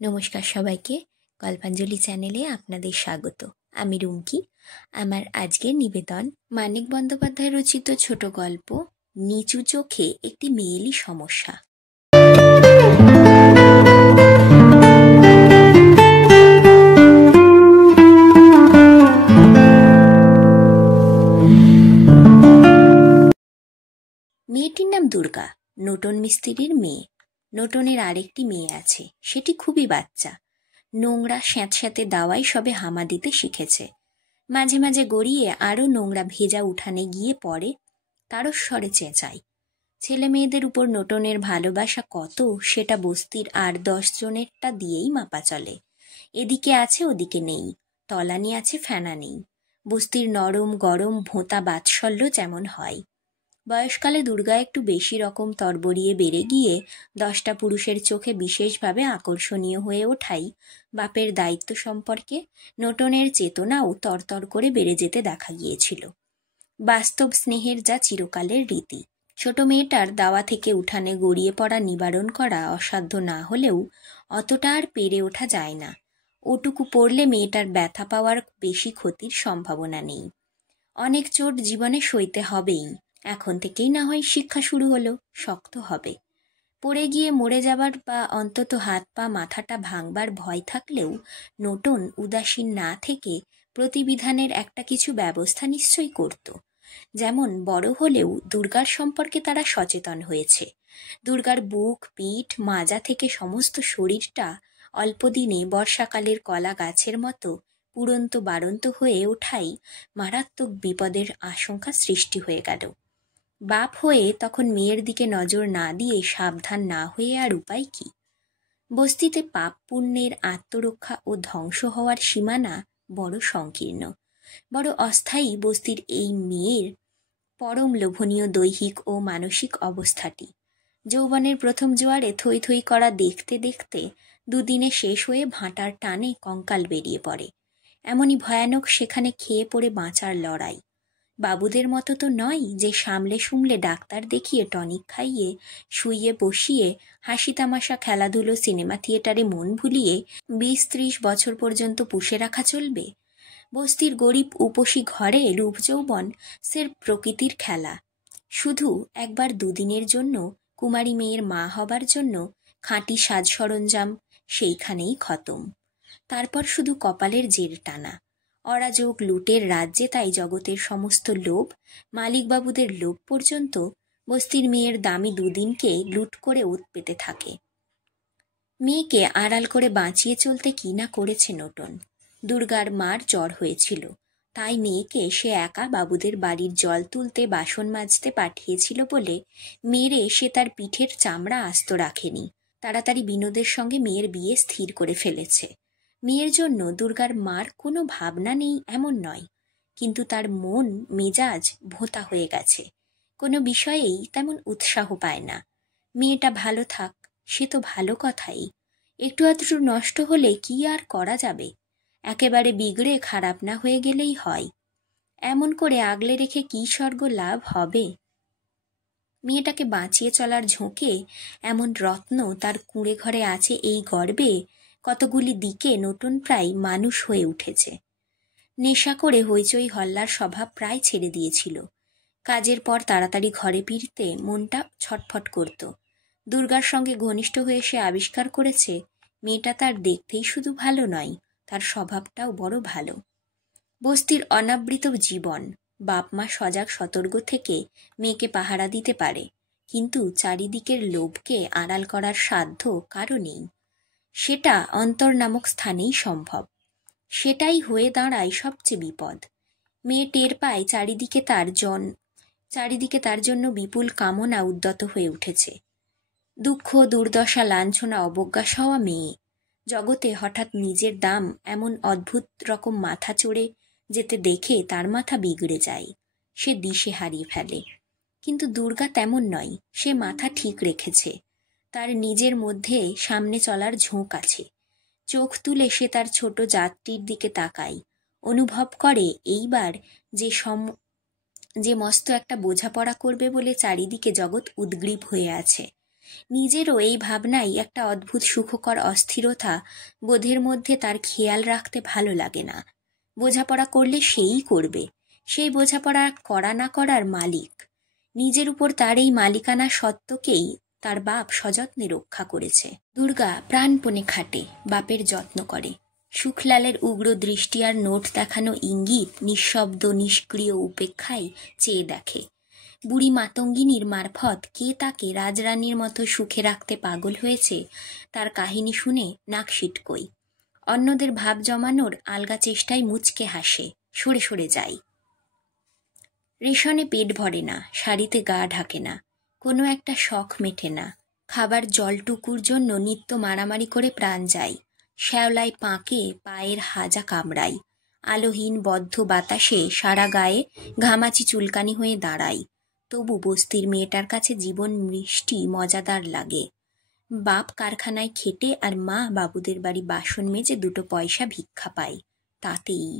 নমস্কার সবাইকে, গল্পাঞ্জলি চ্যানেলে আপনাদের স্বাগত। আমি রুমকি। আমার আজকের নিবেদন মানিক বন্দ্যোপাধ্যায় রচিত ছোট গল্প নিচু চোখে একটি মেয়েলি সমস্যা। মেয়েটির নাম দুর্গা, নোটন মিস্ত্রির মেয়ে। নোটনের আরেকটি মেয়ে আছে, সেটি খুবই বাচ্চা। নোংরা স্যাঁতস্যাঁতে দাওয়ায় সবে হামা দিতে শিখেছে। মাঝে মাঝে গড়িয়ে আরও নোংরা ভেজা উঠানে গিয়ে পড়ে, তারও স্বরে চেঁচায়। ছেলে মেয়েদের উপর নোটনের ভালোবাসা কত, সেটা বস্তির 8-10 জনেরটা দিয়েই মাপা চলে। এদিকে আছে ওদিকে নেই, তলানি আছে ফেনা নেই। বস্তির নরম গরম ভোঁতা বাৎসল্য যেমন হয়। বয়সকালে দুর্গা একটু বেশি রকম তরবরিয়ে বেড়ে গিয়ে 10টা পুরুষের চোখে বিশেষভাবে আকর্ষণীয় হয়ে ওঠাই বাপের দায়িত্ব সম্পর্কে নোটনের চেতনাও তরতর করে বেড়ে যেতে দেখা গিয়েছিল। বাস্তব স্নেহের যা চিরকালের রীতি। ছোট মেয়েটার দাওয়া থেকে উঠানে গড়িয়ে পড়া নিবারণ করা অসাধ্য না হলেও অতটা আর পেরে ওঠা যায় না। ওটুকু পড়লে মেয়েটার ব্যথা পাওয়ার বেশি ক্ষতির সম্ভাবনা নেই। অনেক চোট জীবনে সইতে হবেই, এখন থেকেই না হয় শিক্ষা শুরু হলো, শক্ত হবে। পড়ে গিয়ে মরে যাবার বা অন্তত হাত পা মাথাটা ভাঙবার ভয় থাকলেও নোটন উদাসীন না থেকে প্রতিবিধানের একটা কিছু ব্যবস্থা নিশ্চয়ই করত। যেমন বড় হলেও দুর্গার সম্পর্কে তারা সচেতন হয়েছে। দুর্গার বুক, পিঠ, মাজা থেকে সমস্ত শরীরটা অল্পদিনে বর্ষাকালের কলা গাছের মতো পুরন্ত বাড়ন্ত হয়ে ওঠাই মারাত্মক বিপদের আশঙ্কা সৃষ্টি হয়ে গেল। বাপ হয়ে তখন মেয়ের দিকে নজর না দিয়ে সাবধান না হয়ে আর উপায় কি? বস্তিতে পাপ পুণ্যের আত্মরক্ষা ও ধ্বংস হওয়ার সীমানা বড় সংকীর্ণ, বড় অস্থায়ী বস্তির এই মেয়ের পরম লোভনীয় দৈহিক ও মানসিক অবস্থাটি। যৌবনের প্রথম জোয়ারে থই থই করা দেখতে দেখতে দুদিনে শেষ হয়ে ভাঁটার টানে কঙ্কাল বেরিয়ে পড়ে। এমনই ভয়ানক সেখানে খেয়ে পড়ে বাঁচার লড়াই। বাবুদের মতো তো নয় যে সামলে সুমলে ডাক্তার দেখিয়ে টনিক খাইয়ে শুইয়ে বসিয়ে হাসি তামাশা খেলাধুলো সিনেমা থিয়েটারে মন ভুলিয়ে 20-30 বছর পর্যন্ত পুষে রাখা চলবে। বস্তির গরিব উপসী ঘরে রূপ যৌবন সের প্রকৃতির খেলা। শুধু একবার দুদিনের জন্য কুমারী মেয়ের মা হবার জন্য খাঁটি সাজ সরঞ্জাম সেইখানেই খতম। তারপর শুধু কপালের জের টানা। অরাজক লুটের রাজ্যে তাই জগতের সমস্ত লোভ, মালিকবাবুদের লোভ পর্যন্ত বস্তির মেয়ের দামি দুদিনকে লুট করে ওত পেতে থাকে। মেয়েকে আড়াল করে বাঁচিয়ে চলতে কি না করেছে নোটন। দুর্গার মার জ্বর হয়েছিল, তাই মেয়েকে সে একা বাবুদের বাড়ির জল তুলতে বাসন মাজতে পাঠিয়েছিল বলে মেরে সে তার পিঠের চামড়া আস্ত রাখেনি। তাড়াতাড়ি বিনোদের সঙ্গে মেয়ের বিয়ে স্থির করে ফেলেছে। মেয়ের জন্য দুর্গার মার কোনো ভাবনা নেই এমন নয়, কিন্তু তার মন মেজাজ ভোঁতা হয়ে গেছে। কোনো বিষয়েই তেমন উৎসাহ পায় না। মেয়েটা ভালো থাক, সে তো ভালো কথাই। একটু আধটু নষ্ট হলে কি আর করা যাবে? একেবারে বিগড়ে খারাপ না হয়ে গেলেই হয়। এমন করে আগলে রেখে কি স্বর্গ লাভ হবে? মেয়েটাকে বাঁচিয়ে চলার ঝোঁকে এমন রত্ন তার কুঁড়ে ঘরে আছে এই গর্বে কতগুলি দিকে নতুন প্রায় মানুষ হয়ে উঠেছে। নেশা করে হইচই হল্লার স্বভাব প্রায় ছেড়ে দিয়েছিল। কাজের পর তাড়াতাড়ি ঘরে ফিরতে মনটা ছটফট করত। দুর্গার সঙ্গে ঘনিষ্ঠ হয়ে সে আবিষ্কার করেছে মেয়েটা তার দেখতেই শুধু ভালো নয়, তার স্বভাবটাও বড় ভালো। বস্তির অনাবৃত জীবন, বাপ মা সজাগ সতর্ক থেকে মেয়েকে পাহারা দিতে পারে, কিন্তু চারিদিকের লোভকে আড়াল করার সাধ্য কারো নেই। সেটা অন্তর নামক স্থানেই সম্ভব। সেটাই হয়ে দাঁড়ায় সবচেয়ে বিপদ। মেয়ে টের পায় চারিদিকে তার জন্য বিপুল কামনা উদ্যত হয়ে উঠেছে। দুঃখ, দুর্দশা, লাঞ্ছনা, অবজ্ঞা সওয়া মেয়ে। জগতে হঠাৎ নিজের দাম এমন অদ্ভুত রকম মাথা চড়ে যেতে দেখে তার মাথা বিগড়ে যায়, সে দিশে হারিয়ে ফেলে। কিন্তু দুর্গা তেমন নয়, সে মাথা ঠিক রেখেছে। তার নিজের মধ্যে সামনে চলার ঝোঁক আছে। চোখ তুলে সে তার ছোট জাতটির দিকে তাকায়, অনুভব করে এইবার যে মস্ত একটা বোঝাপড়া করবে বলে চারিদিকে জগৎ উদ্গ্রীব হয়ে আছে। নিজেরও এই ভাবনাই একটা অদ্ভুত সুখকর অস্থিরতা বোধের মধ্যে তার খেয়াল রাখতে ভালো লাগে না। বোঝাপড়া করলে সেই করবে, সেই বোঝাপড়া করা না করার মালিক। নিজের উপর তার এই মালিকানা সত্ত্বকেই তার বাপ সযত্নে রক্ষা করেছে। দুর্গা প্রাণপণে খাটে, বাপের যত্ন করে। সুখলালের উগ্র দৃষ্টি আর নোট দেখানো ইঙ্গিত নিঃশব্দ নিষ্ক্রিয় উপেক্ষায় চেয়ে দেখে। বুড়ি মাতঙ্গিনীর মারফত কে তাকে রাজরানীর মতো সুখে রাখতে পাগল হয়েছে তার কাহিনী শুনে নাক সিটকই। অন্যদের ভাব জমানোর আলগা চেষ্টায় মুচকে হাসে, সরে সরে যায়। রেশনে পেট ভরে না, শাড়িতে গা ঢাকে না, কোনো একটা শখ মেটে না। খাবার জলটুকুর জন্য নিত্য মারামারি করে প্রাণ যায়। শ্যাওলায় পাঁকে পায়ের হাজা কামড়াই। আলোহীন বদ্ধ বাতাসে সারা গায়ে ঘামাচি চুলকানি হয়ে দাঁড়ায়। তবু বস্তির মেয়েটার কাছে জীবন মিষ্টি মজাদার লাগে। বাপ কারখানায় খেটে আর মা বাবুদের বাড়ি বাসন মেজে দুটো পয়সা ভিক্ষা পায়, তাতেই।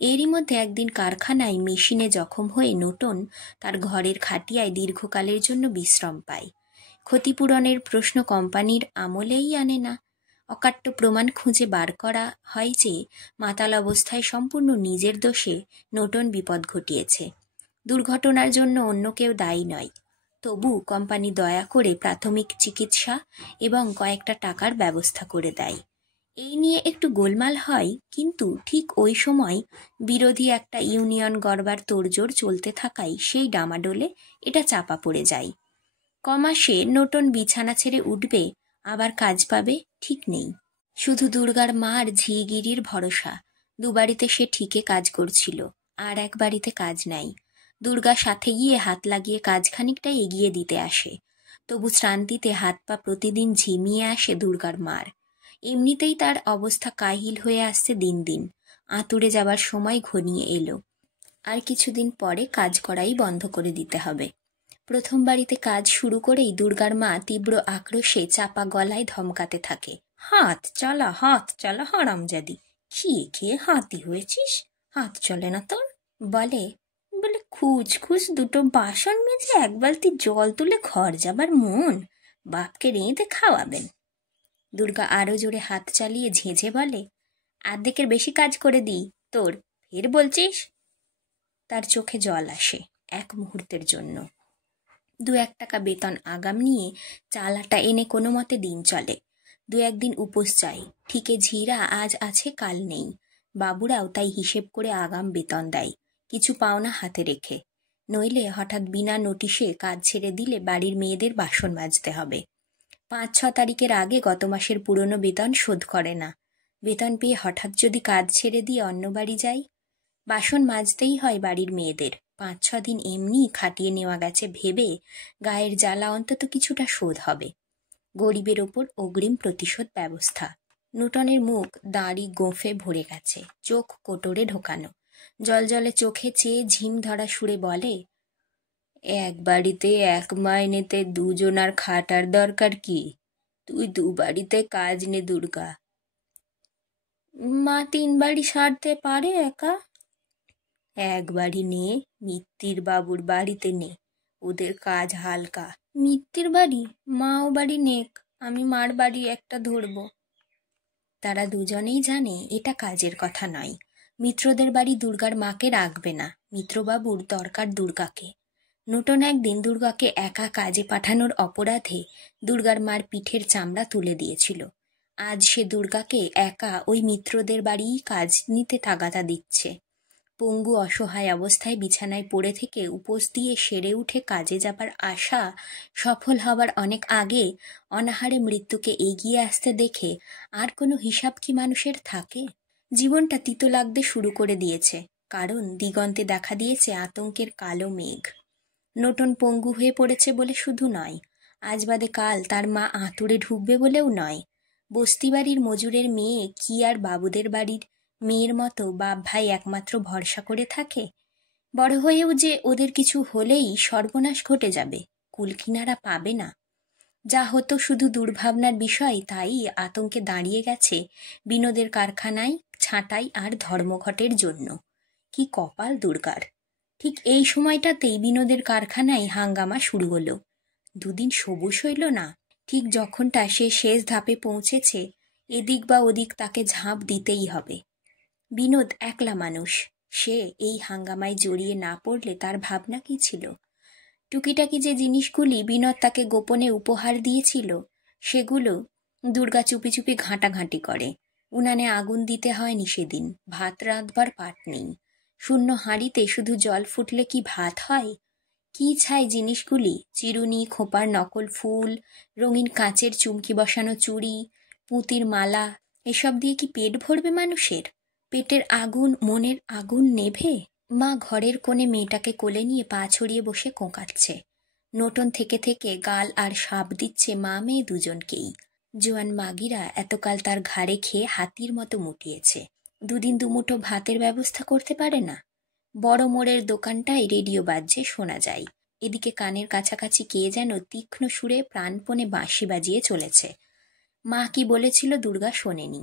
এরই মধ্যে একদিন কারখানায় মেশিনে জখম হয়ে নোটন তার ঘরের খাটিয়ায় দীর্ঘকালের জন্য বিশ্রাম পায়। ক্ষতিপূরণের প্রশ্ন কোম্পানির আমলেই আনে না। অকাট্য প্রমাণ খুঁজে বার করা হয় যে মাতাল অবস্থায় সম্পূর্ণ নিজের দোষে নোটন বিপদ ঘটিয়েছে। দুর্ঘটনার জন্য অন্য কেউ দায়ী নয়। তবু কোম্পানি দয়া করে প্রাথমিক চিকিৎসা এবং কয়েকটা টাকার ব্যবস্থা করে দেয়। এই নিয়ে একটু গোলমাল হয়, কিন্তু ঠিক ওই সময় বিরোধী একটা ইউনিয়ন গড়বার তোড়জোড় চলতে থাকায় সেই ডামাডোলে এটা চাপা পড়ে যায়। কমাসে নোটন বিছানা ছেড়ে উঠবে, আবার কাজ পাবে ঠিক নেই। শুধু দুর্গার মার ঝিগিরির ভরসা। দুবাড়িতে সে ঠিকই কাজ করছিল, আর এক বাড়িতে কাজ নাই। দুর্গা সাথে গিয়ে হাত লাগিয়ে কাজ খানিকটা এগিয়ে দিতে আসে। তবু শ্রান্তিতে হাত পা প্রতিদিন ঝিমিয়ে আসে দুর্গার মার। এমনিতেই তার অবস্থা কাহিল হয়ে আসছে দিন দিন। আঁতুড়ে যাবার সময় ঘনিয়ে এলো। আর কিছুদিন পরে কাজ করাই বন্ধ করে দিতে হবে। প্রথম বাড়িতে কাজ শুরু করেই দুর্গার মা তীব্র আক্রোশে চাপা গলায় ধমকাতে থাকে। হাত চালা হারামজাদি, খেয়ে খেয়ে হাতি হয়েছিস, হাত চলে না তোর? বলে বলে খুচ খুচ দুটো বাসন মেজে এক বালতি জল তুলে ঘর যাবার মন, বাপকে রেঁধে খাওয়াবেন। দুর্গা আরো জোরে হাত চালিয়ে ঝেঁঝে বলে, অর্ধেকের বেশি কাজ করে দিই তোর, ফের বলছিস? তার চোখে জল আসে এক মুহূর্তের জন্য। 2-1 টাকা বেতন আগাম নিয়ে চালাটা এনে কোনো মতে দিন চলে। 2-1 দিন উপোস চাই, ঠিকে ঝিরা আজ আছে কাল নেই। বাবুরাও তাই হিসেব করে আগাম বেতন দেয়, কিছু পাওনা হাতে রেখে। নইলে হঠাৎ বিনা নোটিশে কাজ ছেড়ে দিলে বাড়ির মেয়েদের বাসন মাজতে হবে। 5-6 তারিখের আগে গত মাসের পুরনো বেতন শোধ করে না। বেতন পেয়ে হঠাৎ যদি কাজ ছেড়ে দিয়ে অন্য বাড়ি যাই, বাসন মাজতেই হয় বাড়ির মেয়েদের। 5-6 দিন এমনি খাটিয়ে নেওয়া গেছে ভেবে গায়ের জ্বালা অন্তত কিছুটা শোধ হবে। গরিবের ওপর অগ্রিম প্রতিশোধ ব্যবস্থা। নুটনের মুখ দাড়ি গোঁফে ভরে গেছে, চোখ কোটরে ঢোকানো। জলজলে চোখে চেয়ে ঝিম ধরা সুরে বলে, এক বাড়িতে এক মাইনেতে দুজনার খাটার দরকার কি? তুই 2 বাড়িতে কাজ নে দুর্গা। মা 3 বাড়ি সারতে পারে একা? এক বাড়ি নে, মিত্তির বাবুর বাড়িতে নে, ওদের কাজ হালকা। মিত্তির বাড়ি? মাও বাড়ি নেক, আমি মার বাড়ি একটা ধরব। তারা দুজনেই জানে এটা কাজের কথা নয়। মিত্রদের বাড়ি দুর্গার মাকে রাখবে না, মিত্রবাবুর দরকার দুর্গাকে। নুটন একদিন দুর্গাকে একা কাজে পাঠানোর অপরাধে দুর্গার মার পিঠের চামড়া তুলে দিয়েছিল। আজ সে দুর্গাকে একা ওই মিত্রদের বাড়িই কাজ নিতে তাগাদা দিচ্ছে। পঙ্গু অসহায় অবস্থায় বিছানায় পড়ে থেকে উপোস দিয়ে সেরে উঠে কাজে যাবার আশা সফল হবার অনেক আগে অনাহারে মৃত্যুকে এগিয়ে আসতে দেখে আর কোনো হিসাব কি মানুষের থাকে? জীবনটা তিতো লাগতে শুরু করে দিয়েছে, কারণ দিগন্তে দেখা দিয়েছে আতঙ্কের কালো মেঘ। নোটন পঙ্গু হয়ে পড়েছে বলে শুধু নয়, আজ বাদে কাল তার মা আঁতুড়ে ঢুকবে বলেও নয়। বস্তি বাড়ির মজুরের মেয়ে কি আর বাবুদের বাড়ির মেয়ের মতো বাপ ভাই একমাত্র ভরসা করে থাকে? বড় হয়েও যে ওদের কিছু হলেই সর্বনাশ ঘটে যাবে, কুলকিনারা পাবে না। যা হতো শুধু দুর্ভাবনার বিষয়, তাই আতঙ্কে দাঁড়িয়ে গেছে বিনোদের কারখানায় ছাঁটাই আর ধর্মঘটের জন্য। কি কপাল দুর্গার! ঠিক এই সময়টাতেই বিনোদের কারখানায় হাঙ্গামা শুরু হলো। দুদিন সবুজ হইল না। ঠিক যখনটা সে শেষ ধাপে পৌঁছেছে, এদিক বা ওদিক তাকে ঝাঁপ দিতেই হবে। বিনোদ একলা মানুষ, সে এই হাঙ্গামায় জড়িয়ে না পড়লে তার ভাবনা কি ছিল? টুকিটাকি যে জিনিসগুলি বিনোদ তাকে গোপনে উপহার দিয়েছিল, সেগুলো দুর্গা চুপি চুপি ঘাঁটাঘাঁটি করে। উনানে আগুন দিতে হয়নি সেদিন, ভাত রাঁধবার পাট নেই। শূন্য হাঁড়িতে শুধু জল ফুটলে কি ভাত হয়? কি ছাই জিনিসগুলি, চিরুনি, খোঁপার নকল ফুল, রঙিন কাঁচের চুমকি বসানো চুড়ি, পুঁতির মালা, এসব দিয়ে কি পেট ভরবে মানুষের? পেটের আগুন, মনের আগুন নেভে? মা ঘরের কোণে মেয়েটাকে কোলে নিয়ে পা ছড়িয়ে বসে কোঁকাচ্ছে। নোটন থেকে থেকে গাল আর সাপ দিচ্ছে মা মেয়ে দুজনকেই। জোয়ান মাগিরা এতকাল তার ঘাড়ে খেয়ে হাতির মতো মুটিয়েছে, দুদিন দুমুঠো ভাতের ব্যবস্থা করতে পারে না। বড় মোড়ের দোকানটায় রেডিও বাজছে, শোনা যায়। এদিকে কানের কাছাকাছি কে যেন তীক্ষ্ণ সুরে প্রাণপণে বাঁশি বাজিয়ে চলেছে। মা কি বলেছিল দুর্গা শোনেনি।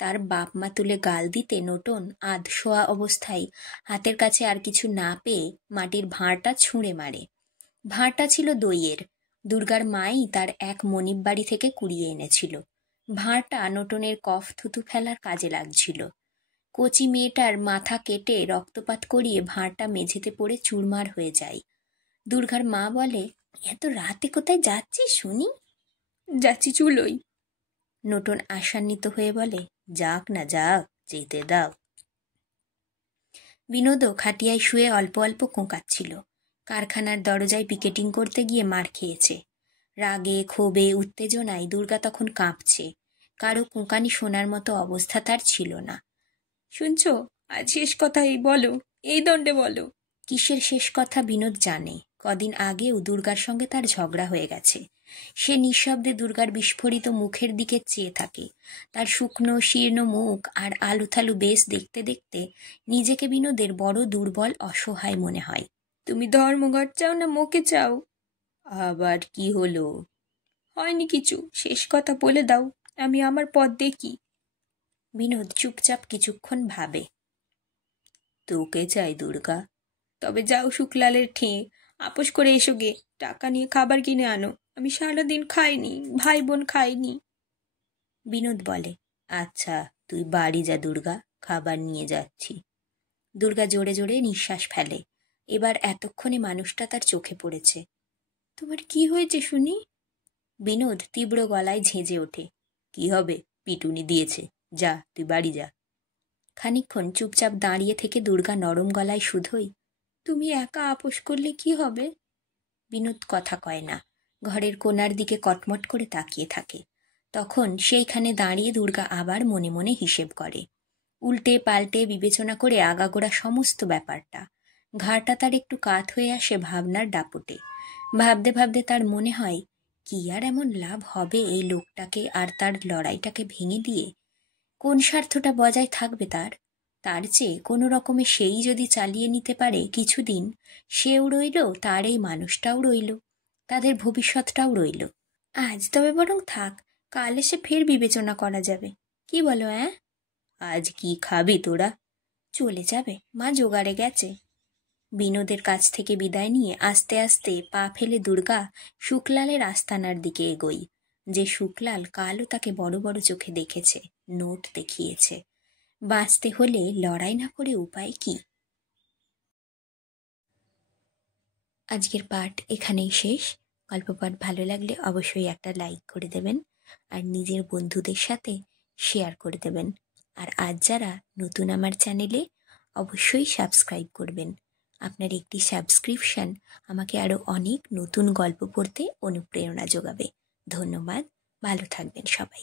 তার বাপ মা তুলে গাল দিতে নোটন আধ শোয়া অবস্থায় হাতের কাছে আর কিছু না পেয়ে মাটির ভাঁড়টা ছুঁড়ে মারে। ভাঁড়টা ছিল দইয়ের, দুর্গার মাই তার এক মনিব বাড়ি থেকে কুড়িয়ে এনেছিল। ভাঁড়টা নোটনের কফ থুতু ফেলার কাজে লাগছিল। কচি মেয়েটার মাথা কেটে রক্তপাত করিয়ে ভাঁড়টা মেঝেতে পড়ে চুরমার হয়ে যায়। দুর্গার মা বলে, এত রাতে কোথায় যাচ্ছিস শুনি? যাচ্ছি চুলোই। নোটন আশান্বিত হয়ে বলে, যাক না যাক, যেতে দাও। বিনোদও খাটিয়ায় শুয়ে অল্প অল্প কোঁকাচ্ছিল। কারখানার দরজায় পিকেটিং করতে গিয়ে মার খেয়েছে। রাগে, ক্ষোভে, উত্তেজনায় দুর্গা তখন কাঁপছে। কারো কোঁকানি শোনার মতো অবস্থা তার ছিল না। শুনছ, আজ শেষ কথা, এই বলো, এই দণ্ডে বলো। কিসের শেষ কথা বিনোদ জানে। কদিন আগেও দুর্গার সঙ্গে তার ঝগড়া হয়ে গেছে। সে নিঃশব্দে দুর্গার বিস্ফোরিত মুখের দিকে চেয়ে থাকে। তার শুকনো শীর্ণ মুখ আর আলুথালু বেশ দেখতে দেখতে নিজেকে বিনোদের বড় দুর্বল, অসহায় মনে হয়। তুমি ধর্মঘট চাও না মোকে চাও? আবার কি হলো? হয়নি কিছু, শেষ কথা বলে দাও, আমি আমার পথ দেখি। বিনোদ চুপচাপ কিছুক্ষণ ভাবে। তোকে চাই দুর্গা? তবে যাও শুক্লালের ঠেঁ, আপোষ করে এসো গে, টাকা নিয়ে খাবার কিনে আনো। আমি সারাদিন খাইনি, ভাই বোন খাইনি। বিনোদ বলে, আচ্ছা তুই বাড়ি যা দুর্গা, খাবার নিয়ে যাচ্ছি। দুর্গা জোরে জোরে নিঃশ্বাস ফেলে। এবার এতক্ষণে মানুষটা তার চোখে পড়েছে। তোমার কি হয়েছে শুনি? বিনোদ তীব্র গলায় ঝেঁজে ওঠে, কি হবে, পিটুনি দিয়েছে, যা তুই বাড়ি যা। খানিকক্ষণ চুপচাপ দাঁড়িয়ে থেকে দুর্গা নরম গলায় শুধোই, তুমি একা আপোষ করলে কি হবে? বিনোদ কথা কয় না, ঘরের কোণার দিকে কটমট করে তাকিয়ে থাকে। তখন সেইখানে দাঁড়িয়ে দুর্গা আবার মনে মনে হিসেব করে, উল্টে পাল্টে বিবেচনা করে আগাগোড়া সমস্ত ব্যাপারটা। ঘাড়টা তার একটু কাত হয়ে আসে ভাবনার দাপটে। ভাবতে ভাবতে তার মনে হয়, কি আর এমন লাভ হবে এই লোকটাকে আর তার লড়াইটাকে ভেঙে দিয়ে? কোন স্বার্থটা বজায় থাকবে তার? তার চেয়ে কোনো রকমে সেই যদি চালিয়ে নিতে পারে কিছুদিন, সেও রইল, তার এই মানুষটাও রইল, তাদের ভবিষ্যৎটাও রইল। আজ তবে বরং থাক, কাল এসে ফের বিবেচনা করা যাবে। কি বলো? আজ কি খাবি তোরা? চলে যাবে, মা জোগাড়ে গেছে। বিনোদের কাছ থেকে বিদায় নিয়ে আস্তে আস্তে পা ফেলে দুর্গা শুক্লালের আস্তানার দিকে এগোই। যে শুক্লাল কালও তাকে বড় বড় চোখে দেখেছে, নোট দেখিয়েছে। বাঁচতে হলে লড়াই না করে উপায় কি? আজকের পাঠ এখানেই শেষ। গল্প পাঠ ভালো লাগলে অবশ্যই একটা লাইক করে দেবেন আর নিজের বন্ধুদের সাথে শেয়ার করে দেবেন। আর আজ যারা নতুন আমার চ্যানেলে, অবশ্যই সাবস্ক্রাইব করবেন। আপনার একটি সাবস্ক্রিপশন আমাকে আরও অনেক নতুন গল্প পড়তে অনুপ্রেরণা যোগাবে। ধন্যবাদ, ভালো থাকবেন সবাই।